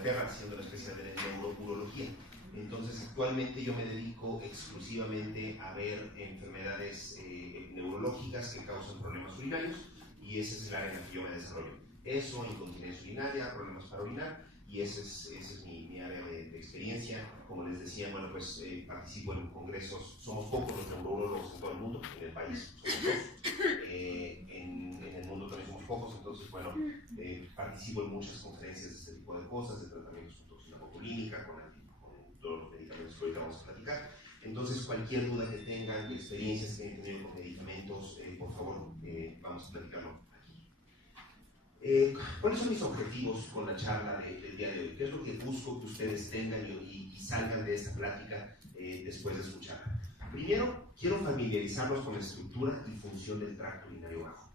Inglaterra, haciendo la especialidad de neurourología. Entonces, actualmente yo me dedico exclusivamente a ver enfermedades neurológicas que causan problemas urinarios, y ese es el área en la que yo me desarrollo. Eso, incontinencia urinaria, problemas para orinar, y ese es mi área de experiencia. Como les decía, bueno, pues participo en congresos. Somos pocos los neurólogos en todo el mundo, en el país somos dos, en el mundo también somos pocos. Entonces, bueno, participo en muchas conferencias de este tipo de cosas, de tratamientos con toxina botulínica, con todos los medicamentos que ahorita vamos a platicar. Entonces, cualquier duda que tengan, experiencias que hayan tenido con medicamentos, por favor, vamos a platicarlo. ¿Cuáles son mis objetivos con la charla del día de hoy? ¿Qué es lo que busco que ustedes tengan y salgan de esta plática después de escucharla? Primero, quiero familiarizarlos con la estructura y función del tracto urinario bajo.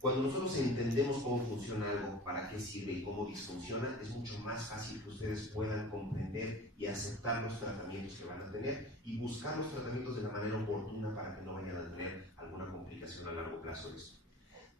Cuando nosotros entendemos cómo funciona algo, para qué sirve y cómo disfunciona, es mucho más fácil que ustedes puedan comprender y aceptar los tratamientos que van a tener y buscar los tratamientos de la manera oportuna para que no vayan a tener alguna complicación a largo plazo de esto.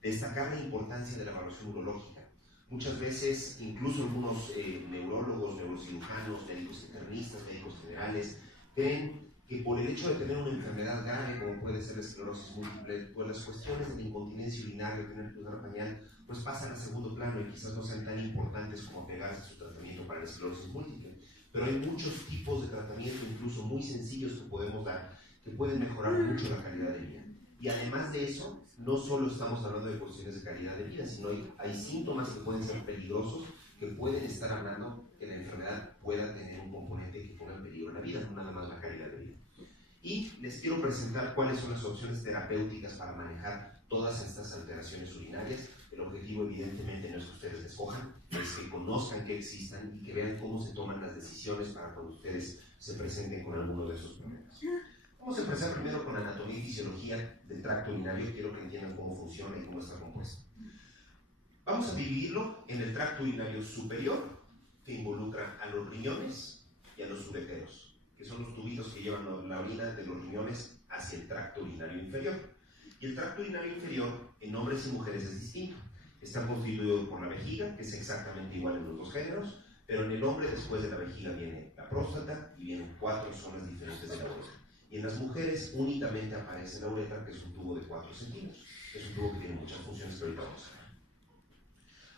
Destacar la importancia de la evaluación urológica. Muchas veces, incluso algunos neurólogos, neurocirujanos, médicos internistas, médicos generales, creen que por el hecho de tener una enfermedad grave, como puede ser la esclerosis múltiple, pues las cuestiones de la incontinencia urinaria, tener que usar pañal, pues pasan a segundo plano y quizás no sean tan importantes como pegarse a su tratamiento para la esclerosis múltiple. Pero hay muchos tipos de tratamiento, incluso muy sencillos, que podemos dar, que pueden mejorar mucho la calidad de vida. Y además de eso, no solo estamos hablando de cuestiones de calidad de vida, sino hay síntomas que pueden ser peligrosos, que pueden estar hablando que la enfermedad pueda tener un componente que ponga en peligro la vida, no nada más la calidad de vida. Y les quiero presentar cuáles son las opciones terapéuticas para manejar todas estas alteraciones urinarias. El objetivo, evidentemente, no es que ustedes escojan, es que conozcan que existan y que vean cómo se toman las decisiones para cuando ustedes se presenten con alguno de esos problemas. Vamos a empezar primero con anatomía y fisiología del tracto urinario. Quiero que entiendan cómo funciona y cómo está compuesto. Vamos a dividirlo en el tracto urinario superior, que involucra a los riñones y a los ureteros, que son los tubitos que llevan la orina de los riñones hacia el tracto urinario inferior. Y el tracto urinario inferior, en hombres y mujeres, es distinto. Está constituido por la vejiga, que es exactamente igual en los dos géneros, pero en el hombre, después de la vejiga, viene la próstata y vienen 4 zonas diferentes de la uretra. Y en las mujeres únicamente aparece la uretra, que es un tubo de 4 centímetros. Es un tubo que tiene muchas funciones que ahorita vamos a ver.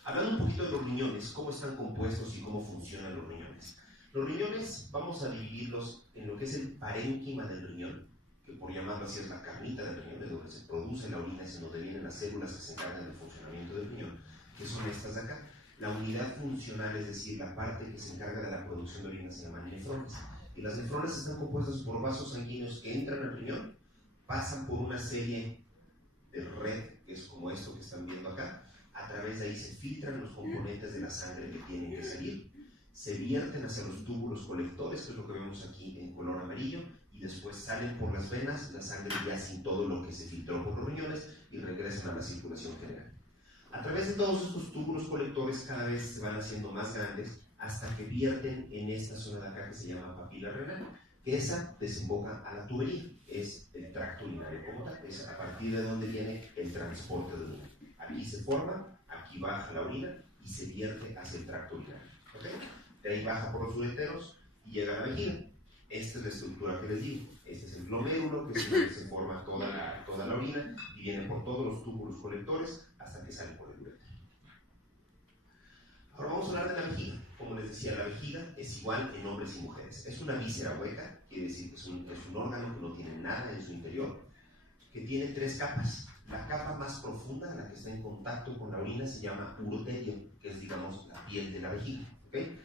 Hablando un poquito de los riñones, cómo están compuestos y cómo funcionan los riñones. Los riñones vamos a dividirlos en lo que es el parénquima del riñón, que por llamarlo así es la carnita del riñón, de donde se produce la orina, es en donde vienen las células que se encargan del funcionamiento del riñón, que son estas de acá. La unidad funcional, es decir, la parte que se encarga de la producción de orina, se llaman nefrones. Y las nefrones están compuestas por vasos sanguíneos que entran al riñón, pasan por una serie de red, que es como esto que están viendo acá. A través de ahí se filtran los componentes de la sangre que tienen que salir, se vierten hacia los túbulos colectores, que es lo que vemos aquí en color amarillo, y después salen por las venas, la sangre ya sin todo lo que se filtró por los riñones, y regresan a la circulación general. A través de todos estos túbulos colectores cada vez se van haciendo más grandes hasta que vierten en esta zona de acá que se llama papila renal, que esa desemboca a la tubería, es el tracto urinario como tal, es a partir de donde viene el transporte de orina. Aquí se forma, aquí baja la orina y se vierte hacia el tracto urinario. ¿Okay? De ahí baja por los ureteros y llega a la vejiga. Esta es la estructura que les digo. Este es el glomérulo, que es donde se forma toda la orina y viene por todos los túbulos colectores hasta que sale por el uretero. Ahora vamos a hablar de la vejiga. Como les decía, la vejiga es igual en hombres y mujeres. Es una víscera hueca, quiere decir que es un órgano que no tiene nada en su interior, que tiene 3 capas. La capa más profunda, la que está en contacto con la orina, se llama uroterio, que es, digamos, la piel de la vejiga. ¿Okay?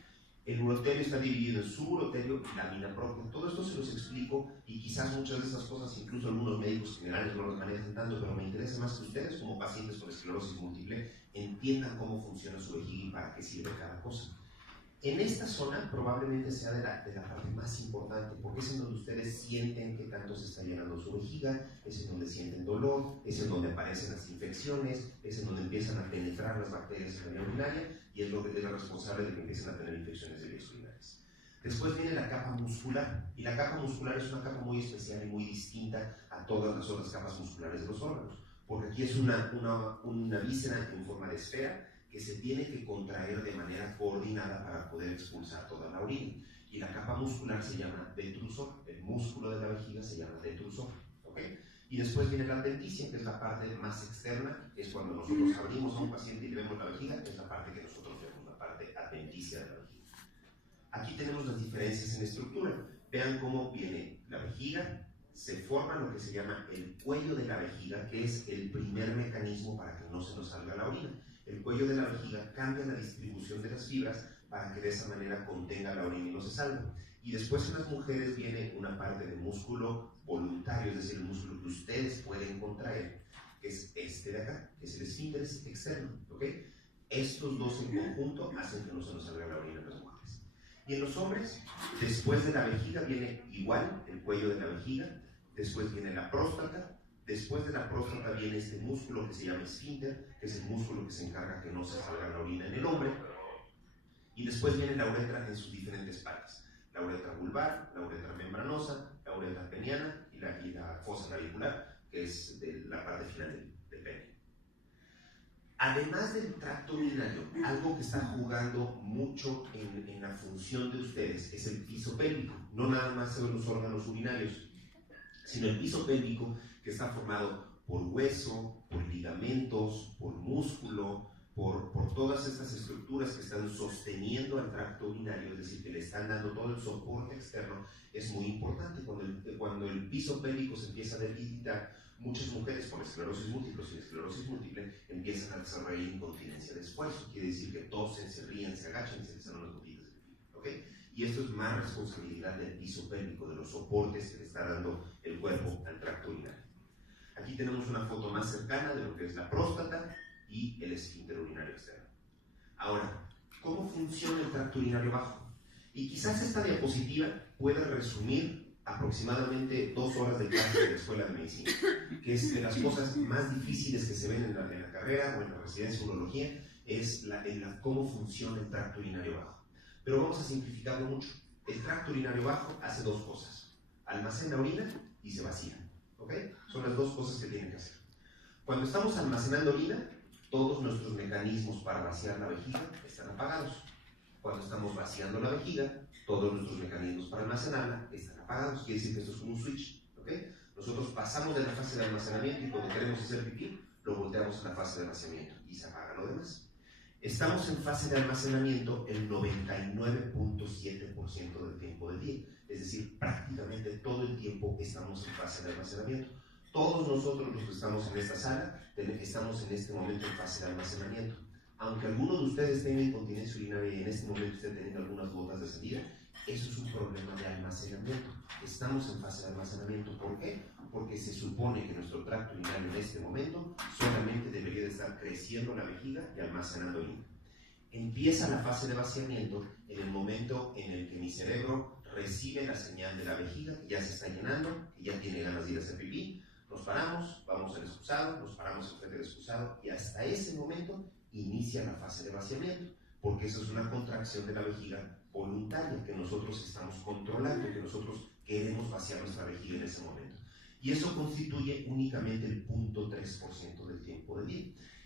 El uroterio está dividido en suburoterio y lámina propia. Todo esto se los explico y quizás muchas de esas cosas, incluso algunos médicos generales no las manejan tanto, pero me interesa más que ustedes, como pacientes con esclerosis múltiple, entiendan cómo funciona su vejiga y para qué sirve cada cosa. En esta zona probablemente sea de la parte más importante, porque es en donde ustedes sienten que tanto se está llenando su vejiga, es en donde sienten dolor, es en donde aparecen las infecciones, es en donde empiezan a penetrar las bacterias en la vía urinaria y es lo que es la responsable de que empiecen a tener infecciones de vías urinarias. Después viene la capa muscular, y la capa muscular es una capa muy especial y muy distinta a todas las otras capas musculares de los órganos, porque aquí es una víscera en forma de esfera que se tiene que contraer de manera coordinada para poder expulsar toda la orina. Y la capa muscular se llama detrusor, el músculo de la vejiga se llama detrusor, ¿ok? Y después viene la adventicia, que es la parte más externa, es cuando nosotros abrimos a un paciente y le vemos la vejiga, es la parte que nosotros vemos, la parte adventicia de la vejiga. Aquí tenemos las diferencias en estructura. Vean cómo viene la vejiga, se forma lo que se llama el cuello de la vejiga, que es el primer mecanismo para que no se nos salga la orina. El cuello de la vejiga cambia la distribución de las fibras para que de esa manera contenga la orina y no se salga. Y después en las mujeres viene una parte de músculo voluntario, es decir, el músculo que ustedes pueden contraer, que es este de acá, que es el esfínter externo, ¿ok? Estos dos en conjunto hacen que no se nos salga la orina en las mujeres. Y en los hombres, después de la vejiga viene igual el cuello de la vejiga, después viene la próstata, después de la próstata viene este músculo que se llama esfínter, que es el músculo que se encarga que no se salga la orina en el hombre, y después viene la uretra en sus diferentes partes. La uretra vulvar, la uretra membranosa, la uretra peniana y la fosa navicular, que es de la parte final del pene. Además del tracto urinario, algo que está jugando mucho en la función de ustedes es el piso pélvico. No nada más son los órganos urinarios, sino el piso pélvico, que está formado por hueso, por ligamentos, por músculo, por todas estas estructuras que están sosteniendo al tracto urinario, es decir, que le están dando todo el soporte externo. Es muy importante cuando el piso pélvico se empieza a debilitar. Muchas mujeres con esclerosis múltiple o sin esclerosis múltiple empiezan a desarrollar incontinencia de esfuerzo. Quiere decir que tosen, se ríen, se agachan y se les salen unas gotitas de pipí, ¿ok? Y esto es más responsabilidad del piso pélvico, de los soportes que le está dando el cuerpo al tracto urinario. Aquí tenemos una foto más cercana de lo que es la próstata y el esfínter urinario externo. Ahora, ¿cómo funciona el tracto urinario bajo? Y quizás esta diapositiva pueda resumir aproximadamente 2 horas de clase de la escuela de medicina, que es de las cosas más difíciles que se ven en la carrera o en la residencia de urología, es cómo funciona el tracto urinario bajo. Pero vamos a simplificarlo mucho. El tracto urinario bajo hace 2 cosas: almacena orina y se vacía, ¿ok? Son las 2 cosas que tiene que hacer. Cuando estamos almacenando orina, todos nuestros mecanismos para vaciar la vejiga están apagados. Cuando estamos vaciando la vejiga, todos nuestros mecanismos para almacenarla están apagados. Quiere decir que esto es como un switch, ¿ok? Nosotros pasamos de la fase de almacenamiento y cuando queremos hacer pipí, lo volteamos a la fase de vaciamiento y se apaga lo demás. Estamos en fase de almacenamiento el 99.7% del tiempo del día. Es decir, prácticamente todo el tiempo estamos en fase de almacenamiento. Todos nosotros los que estamos en esta sala estamos en este momento en fase de almacenamiento. Aunque alguno de ustedes tenga incontinencia urinaria y en este momento usted tenga algunas gotas de salida, eso es un problema de almacenamiento. Estamos en fase de almacenamiento. ¿Por qué? Porque se supone que nuestro tracto urinario en este momento solamente debería de estar creciendo la vejiga y almacenando orina. Empieza la fase de vaciamiento en el momento en el que mi cerebro recibe la señal de la vejiga, que ya se está llenando, que ya tiene ganas de ir a hacer pipí. Nos paramos, vamos al excusado, nos paramos enfrente del excusado y hasta ese momento inicia la fase de vaciamiento, porque eso es una contracción de la vejiga voluntaria que nosotros estamos controlando, que nosotros queremos vaciar nuestra vejiga en ese momento. Y eso constituye únicamente el 0.3% del tiempo del día.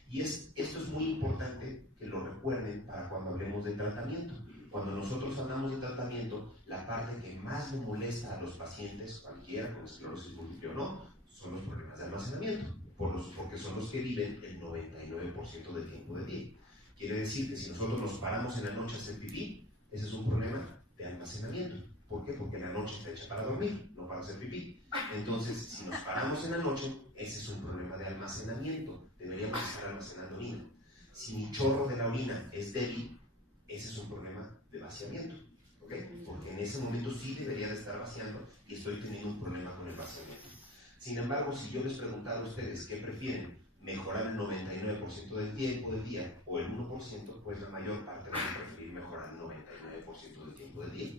Y esto es muy importante que lo recuerden para cuando hablemos de tratamiento. Cuando nosotros hablamos de tratamiento, la parte que más le molesta a los pacientes, cualquiera con esclerosis múltiple o no, son los problemas de almacenamiento, porque son los que viven el 99% del tiempo del día. Quiere decir que si nosotros nos paramos en la noche a hacer pipí, ese es un problema de almacenamiento. ¿Por qué? Porque la noche está hecha para dormir, no para hacer pipí. Entonces, si nos paramos en la noche, ese es un problema de almacenamiento. Deberíamos estar almacenando orina. Si mi chorro de la orina es débil, ese es un problema de vaciamiento, ¿ok? Porque en ese momento sí debería de estar vaciando y estoy teniendo un problema con el vaciamiento. Sin embargo, si yo les preguntara a ustedes qué prefieren, mejorar el 99% del tiempo del día o el 1%, pues la mayor parte van a preferir mejorar el 99% del tiempo del día.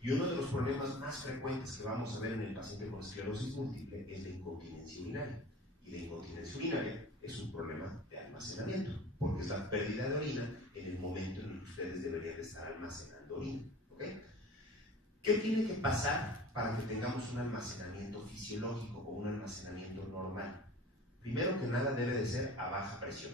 Y uno de los problemas más frecuentes que vamos a ver en el paciente con esclerosis múltiple es la incontinencia urinaria. Y la incontinencia urinaria es un problema de almacenamiento, porque es la pérdida de orina en el momento en el que ustedes deberían de estar almacenando orina, ¿ok? ¿Qué tiene que pasar para que tengamos un almacenamiento fisiológico o un almacenamiento normal? Primero que nada debe de ser a baja presión.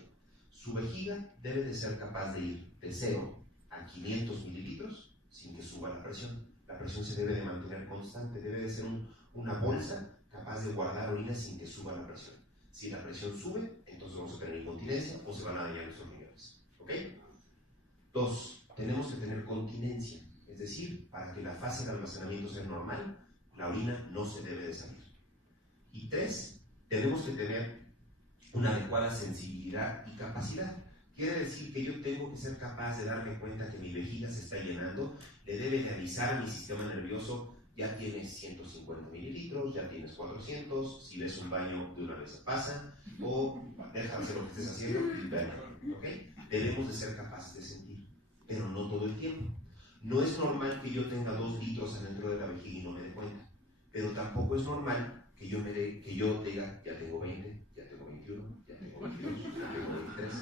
Su vejiga debe de ser capaz de ir de 0 a 500 mililitros sin que suba la presión. La presión se debe de mantener constante, debe de ser una bolsa capaz de guardar orina sin que suba la presión. Si la presión sube, entonces vamos a tener incontinencia o se van a dañar nuestros riñones. ¿Ok? 2. Tenemos que tener continencia, es decir, para que la fase de almacenamiento sea normal, la orina no se debe de salir. Y 3. Tenemos que tener una adecuada sensibilidad y capacidad. Quiere decir que yo tengo que ser capaz de darme cuenta que mi vejiga se está llenando, le debe de avisar a mi sistema nervioso, ya tienes 150 mililitros, ya tienes 400, si ves un baño de una vez se pasa, o deja de hacer lo que estés haciendo y vete, ¿ok? Debemos de ser capaces de sentir, pero no todo el tiempo. No es normal que yo tenga 2 litros adentro de la vejiga y no me dé cuenta, pero tampoco es normal que yo diga, ya tengo 20, ya tengo 21, ya tengo 22, ya tengo 23.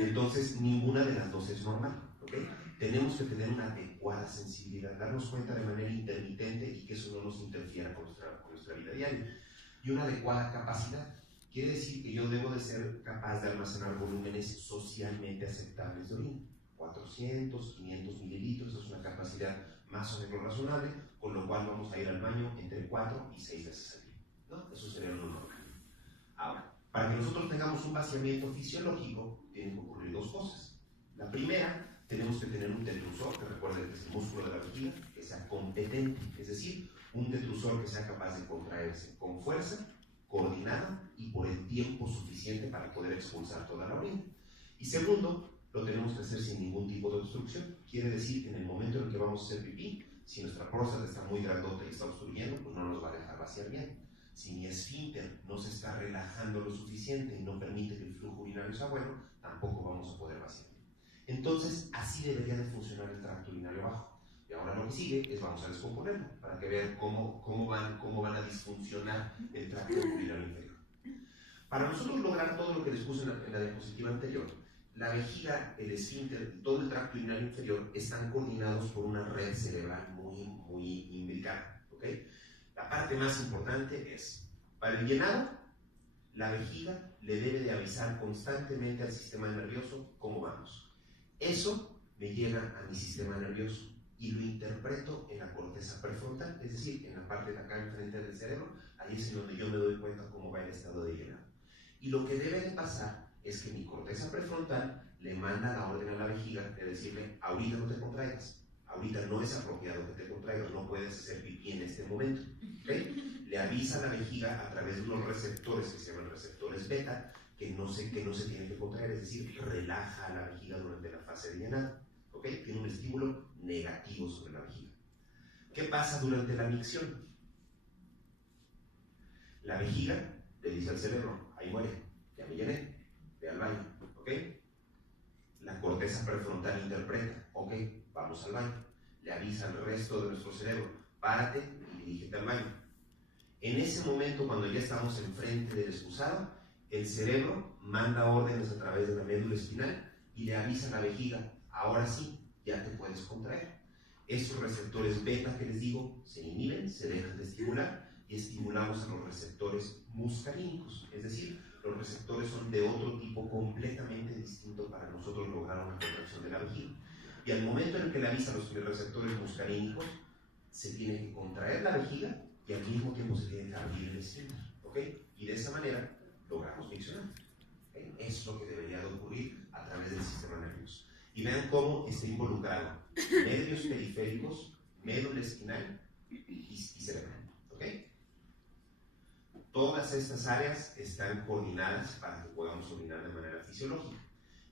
Entonces, ninguna de las dos es normal, ¿ok? Tenemos que tener una adecuada sensibilidad, darnos cuenta de manera intermitente y que eso no nos interfiera con nuestra vida diaria. Y una adecuada capacidad. Quiere decir que yo debo de ser capaz de almacenar volúmenes socialmente aceptables de orina. 400, 500 mililitros es una capacidad más o menos razonable, con lo cual vamos a ir al baño entre 4 y 6 veces al día, ¿no? Eso sería lo normal. Ahora, para que nosotros tengamos un vaciamiento fisiológico, tienen que ocurrir 2 cosas. La primera, tenemos que tener un detrusor, que recuerden que es el músculo de la vejiga, que sea competente, es decir, un detrusor que sea capaz de contraerse con fuerza, coordinada y por el tiempo suficiente para poder expulsar toda la orina. Y segundo, lo tenemos que hacer sin ningún tipo de obstrucción. Quiere decir que en el momento en el que vamos a hacer pipí, si nuestra próstata está muy grandota y está obstruyendo, pues no nos va a dejar vaciar bien. Si mi esfínter no se está relajando lo suficiente y no permite que el flujo urinario sea bueno, tampoco vamos a poder vaciar. Entonces, así debería de funcionar el tracto urinario bajo. Y ahora lo que sigue es vamos a descomponerlo para que vean cómo van a disfuncionar el tracto urinario inferior. Para nosotros lograr todo lo que les puse en la diapositiva anterior, la vejiga, el esfínter y todo el tracto urinario inferior están coordinados por una red cerebral muy imbricada, ¿ok? La parte más importante es, para el llenado, la vejiga le debe de avisar constantemente al sistema nervioso cómo vamos. Eso me llega a mi sistema nervioso y lo interpreto en la corteza prefrontal, es decir, en la parte de acá enfrente del cerebro, ahí es en donde yo me doy cuenta cómo va el estado de llenado. Y lo que debe de pasar es que mi corteza prefrontal le manda la orden a la vejiga de decirle, ahorita no te contraigas, ahorita no es apropiado que te contraigas, no puedes hacer pipí en este momento, ¿okay? Le avisa a la vejiga a través de unos receptores que se llaman receptores beta, que no se tienen que contraer, es decir, relaja a la vejiga durante la fase de llenado, ¿ok? Tiene un estímulo negativo sobre la vejiga. ¿Qué pasa durante la micción? La vejiga le dice al cerebro, ahí muere, ya me llené, ve al baño, ¿ok? La corteza prefrontal interpreta, ok, vamos al baño. Le avisa al resto de nuestro cerebro, párate y dirígete al baño. En ese momento, cuando ya estamos enfrente del excusado, el cerebro manda órdenes a través de la médula espinal y le avisa a la vejiga, ahora sí, ya te puedes contraer. Esos receptores beta que les digo se inhiben, se dejan de estimular y estimulamos a los receptores muscarínicos, es decir, los receptores son de otro tipo completamente distinto para nosotros lograr una contracción de la vejiga. Y al momento en el que le avisa a los receptores muscarínicos, se tiene que contraer la vejiga y al mismo tiempo se tiene que abrir el esfínter, ¿ok? Y de esa manera logramos miccionar. ¿Okay? Es lo que debería de ocurrir a través del sistema nervioso. Y vean cómo está involucrado nervios periféricos, médula espinal y cerebro, ¿ok? Todas estas áreas están coordinadas para que podamos orinar de manera fisiológica.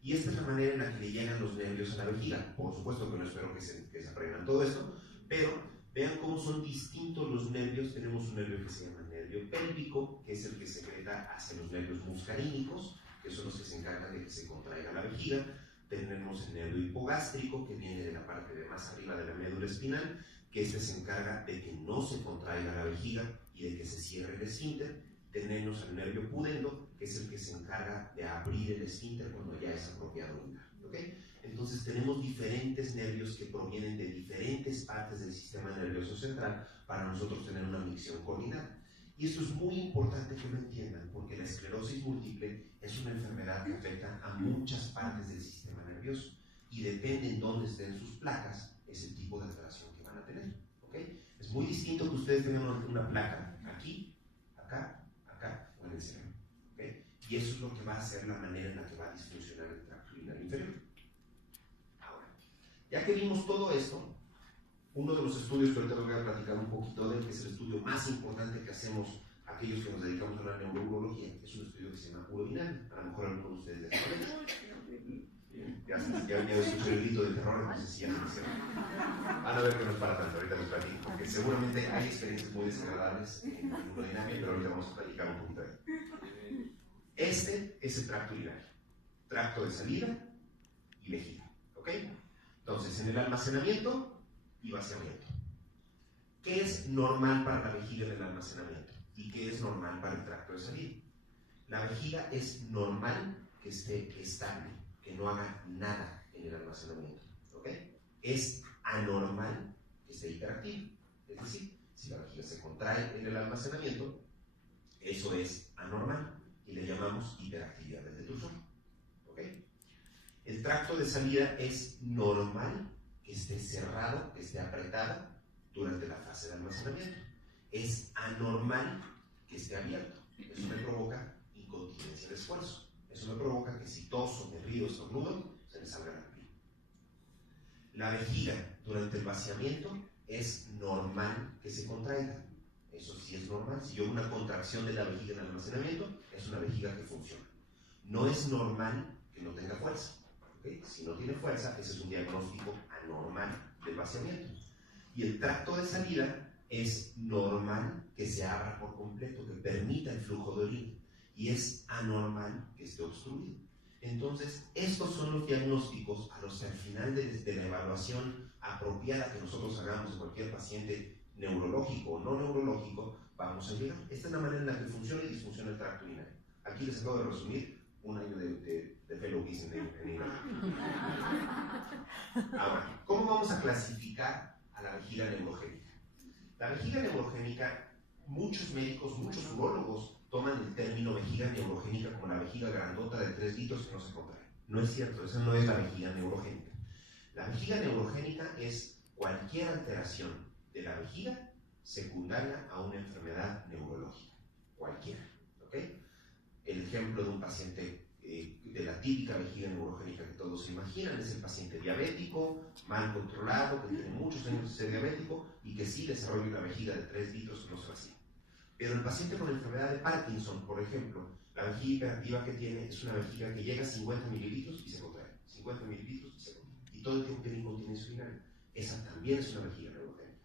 Y esta es la manera en la que le llegan los nervios a la vejiga. Por supuesto que no espero que se aprendan todo esto, pero vean cómo son distintos los nervios. Tenemos un nervio que se llama nervio pélvico, que es el que secreta hacia los nervios muscarínicos, que son los que se encargan de que se contraiga la vejiga. Tenemos el nervio hipogástrico, que viene de la parte de más arriba de la médula espinal, que este se encarga de que no se contraiga la vejiga y de que se cierre el esfínter. Tenemos el nervio pudendo, que es el que se encarga de abrir el esfínter cuando ya es apropiado orinar, ¿okay? Entonces tenemos diferentes nervios que provienen de diferentes partes del sistema nervioso central para nosotros tener una micción coordinada. Y esto es muy importante que lo entiendan, porque la esclerosis múltiple es una enfermedad que afecta a muchas partes del sistema nervioso y depende en dónde estén sus placas, es el tipo de alteración que van a tener. ¿Okay? Es muy distinto que ustedes tengan una placa aquí, acá, acá o en el cerebro. ¿Okay? Y eso es lo que va a ser la manera en la que va a disfuncionar el tracto urinario inferior. Ahora, ya que vimos todo esto, uno de los estudios que ahorita les voy a platicar un poquito de, que es el estudio más importante que hacemos aquellos que nos dedicamos a la neurourología, es un estudio que se llama urodinamia. A lo mejor algunos de ustedes ya saben. Ya escuché el grito de terror, entonces sí, ya se hicieron. Van a ver que no es para tanto, ahorita les platico, porque seguramente hay experiencias muy desagradables en urodinamia, pero ahorita vamos a platicar un poquito de ello. Este es el tracto urinario, tracto de salida y vejiga, ¿ok? Entonces, en el almacenamiento y vaciamiento. ¿Qué es normal para la vejiga en el almacenamiento? ¿Y qué es normal para el tracto de salida? La vejiga es normal que esté estable, que no haga nada en el almacenamiento, ¿ok? Es anormal que esté hiperactiva. Es decir, si la vejiga se contrae en el almacenamiento, eso es anormal y le llamamos hiperactividad del detrusor, ¿ok? El tracto de salida es normal que esté cerrado, que esté apretado durante la fase de almacenamiento. Es anormal que esté abierto. Eso me provoca incontinencia de esfuerzo. Eso me provoca que si toso, me río, estornudo, se me salga la pipí. La vejiga durante el vaciamiento es normal que se contraiga. Eso sí es normal. Si yo veo una contracción de la vejiga en el almacenamiento, es una vejiga que funciona. No es normal que no tenga fuerza. ¿Okay? Si no tiene fuerza, ese es un diagnóstico anormal del vaciamiento. Y el tracto de salida es normal que se abra por completo, que permita el flujo de orina. Y es anormal que esté obstruido. Entonces, estos son los diagnósticos a los que al final de la evaluación apropiada que nosotros hagamos de cualquier paciente neurológico o no neurológico, vamos a llegar. Esta es la manera en la que funciona y disfunciona el tracto urinario. Aquí les acabo de resumir un año de fellowis en Inglaterra. Ahora, ¿cómo vamos a clasificar a la vejiga neurogénica? La vejiga neurogénica, muchos médicos, muchos urólogos toman el término vejiga neurogénica como la vejiga grandota de 3 litros que no se contrae. No es cierto, esa no es la vejiga neurogénica. La vejiga neurogénica es cualquier alteración de la vejiga secundaria a una enfermedad neurológica. Cualquiera. ¿Ok? El ejemplo de un paciente de la típica vejiga neurogénica que todos se imaginan es el paciente diabético, mal controlado, que tiene muchos años de ser diabético y que sí desarrolla una vejiga de 3 litros que no se vacía. Pero el paciente con enfermedad de Parkinson, por ejemplo, la vejiga hiperactiva que tiene es una vejiga que llega a 50 mililitros y se contrae. 50 mililitros y se contrae. Y todo el tiempo tiene incontinencia urinaria. Esa también es una vejiga neurogénica.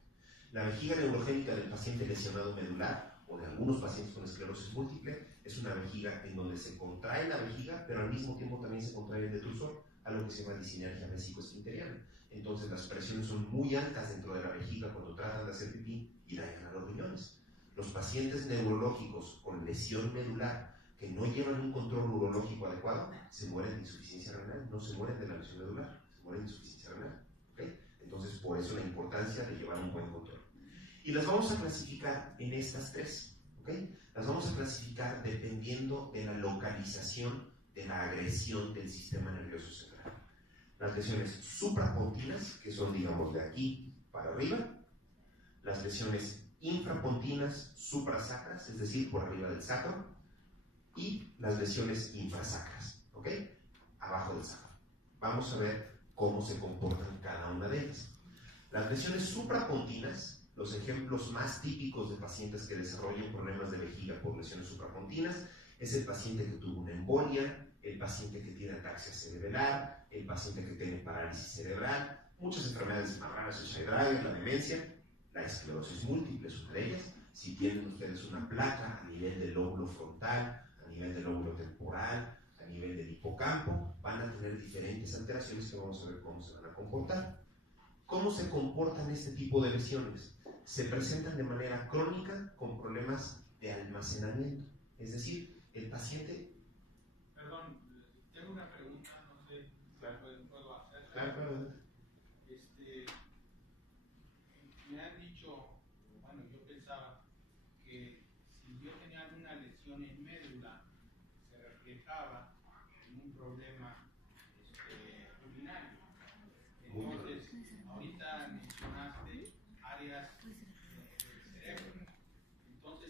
La vejiga neurogénica del paciente lesionado medular o de algunos pacientes con esclerosis múltiple es una vejiga en donde se contrae la vejiga, pero al mismo tiempo también se contrae el detrusor, algo que se llama disinergia vesico-esfinteriana. Entonces las presiones son muy altas dentro de la vejiga cuando tratan de hacer pipí y dañan a los riñones. Los pacientes neurológicos con lesión medular que no llevan un control urológico adecuado se mueren de insuficiencia renal, no se mueren de la lesión medular, se mueren de insuficiencia renal. ¿Okay? Entonces, por eso la importancia de llevar un buen control. Y las vamos a clasificar en estas 3. ¿Okay? Las vamos a clasificar dependiendo de la localización de la agresión del sistema nervioso central. Las lesiones suprapontinas, que son, digamos, de aquí para arriba. Las lesiones infrapontinas suprasacras, es decir, por arriba del sacro, y las lesiones infrasacras, ¿ok? Abajo del sacro. Vamos a ver cómo se comportan cada una de ellas. Las lesiones suprapontinas, los ejemplos más típicos de pacientes que desarrollan problemas de vejiga por lesiones suprapontinas, es el paciente que tuvo una embolia, el paciente que tiene ataxia cerebral, el paciente que tiene parálisis cerebral, muchas enfermedades más raras, el Alzheimer, la demencia. La esclerosis múltiple es una de ellas. Si tienen ustedes una placa a nivel del lóbulo frontal, a nivel del lóbulo temporal, a nivel del hipocampo, van a tener diferentes alteraciones que vamos a ver cómo se van a comportar. ¿Cómo se comportan este tipo de lesiones? Se presentan de manera crónica con problemas de almacenamiento. Es decir, el paciente... Perdón, tengo una pregunta, no sé si puedo hacer. Claro. Me han dicho, bueno, yo pensaba que si yo tenía alguna lesión en médula, se reflejaba en un problema urinario. Entonces, ahorita mencionaste áreas del cerebro. Entonces,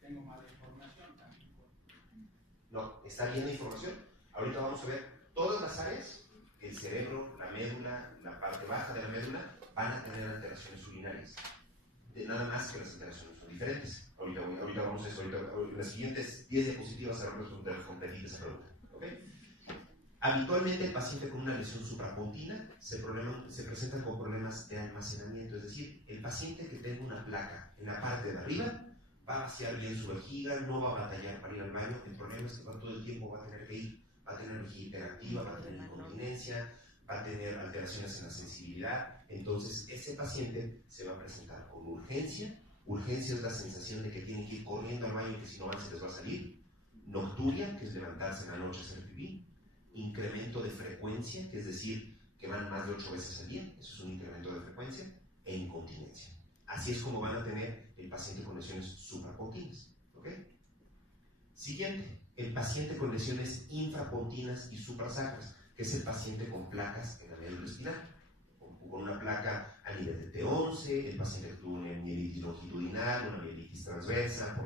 tengo mala información también. No, está bien la información. Ahorita vamos a ver todas las áreas, el cerebro, la médula, la parte baja de la médula, van a tener alteraciones urinarias. De nada más que las alteraciones son diferentes. Ahorita vamos a eso. En las siguientes 10 diapositivas se van a responder completita esa pregunta. ¿Okay? Habitualmente el paciente con una lesión suprapontina se presenta con problemas de almacenamiento, es decir, el paciente que tenga una placa en la parte de arriba va a vaciar bien su vejiga, no va a batallar para ir al baño. El problema es que todo el tiempo va a tener que ir, va a tener vejiga hiperactiva, va a tener incontinencia, va a tener alteraciones en la sensibilidad. Entonces ese paciente se va a presentar con urgencia. Urgencia es la sensación de que tienen que ir corriendo al baño y que si no van se les va a salir. Nocturia, que es levantarse en la noche a hacer pipí. Incremento de frecuencia, que es decir, que van más de 8 veces al día, eso es un incremento de frecuencia, e incontinencia. Así es como van a tener el paciente con lesiones suprapontinas. ¿Okay? Siguiente, el paciente con lesiones infrapontinas y suprasacras, que es el paciente con placas en la médula espinal, con una placa a nivel de T11, el paciente que tuvo una mielitis longitudinal, una mielitis transversa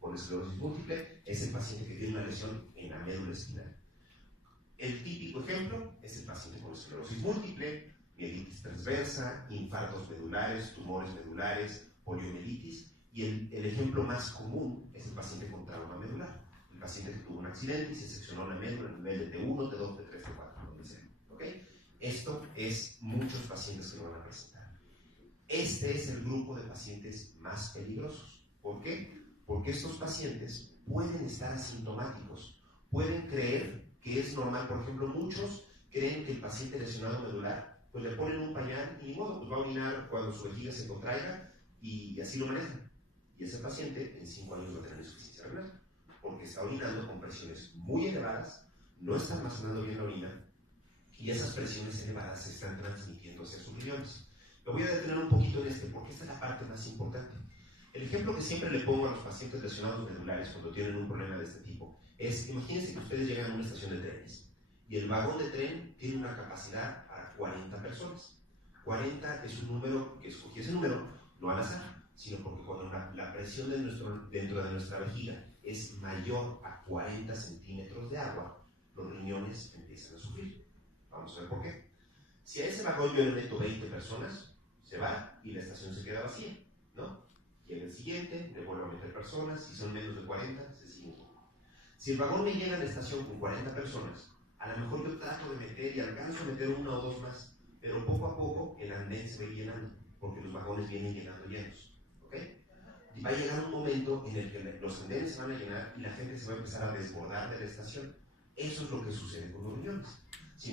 por esclerosis múltiple, es el paciente que tiene una lesión en la médula espinal. El típico ejemplo es el paciente con esclerosis múltiple, mielitis transversa, infartos medulares, tumores medulares, poliomielitis, y el ejemplo más común es el paciente con trauma medular. El paciente que tuvo un accidente y se seccionó la médula a nivel de T1, T2, T3, T4, donde sea. ¿Okay? Esto es muchos pacientes que lo van a presentar. Este es el grupo de pacientes más peligrosos. ¿Por qué? Porque estos pacientes pueden estar asintomáticos, pueden creer que es normal. Por ejemplo, muchos creen que el paciente lesionado medular, pues le ponen un pañal y ni modo, pues va a orinar cuando su vejiga se contraiga y así lo manejan. Y ese paciente en 5 años va a tener insuficiencia renal, porque está orinando con presiones muy elevadas, no está almacenando bien la orina y esas presiones elevadas se están transmitiendo hacia sus riñones. Me voy a detener un poquito en porque esta es la parte más importante. El ejemplo que siempre le pongo a los pacientes lesionados medulares cuando tienen un problema de este tipo es, imagínense que ustedes llegan a una estación de trenes y el vagón de tren tiene una capacidad para 40 personas. 40 es un número que escogí ese número no al azar, sino porque cuando la presión dentro de nuestra vejiga es mayor a 40 centímetros de agua, los riñones empiezan a sufrir. Vamos a ver por qué. Si a ese vagón yo le meto 20 personas, se va y la estación se queda vacía, ¿no? Llega el siguiente, le vuelvo a meter personas, si son menos de 40, se sigue un poco. Si el vagón me llega a la estación con 40 personas, a lo mejor yo trato de meter y alcanzo a meter 1 o 2 más, pero poco a poco el andén se va llenando, porque los vagones vienen llegando llenos. ¿Ok? Y va a llegar un momento en el que los andenes se van a llenar y la gente se va a empezar a desbordar de la estación. Eso es lo que sucede con los riñones. Si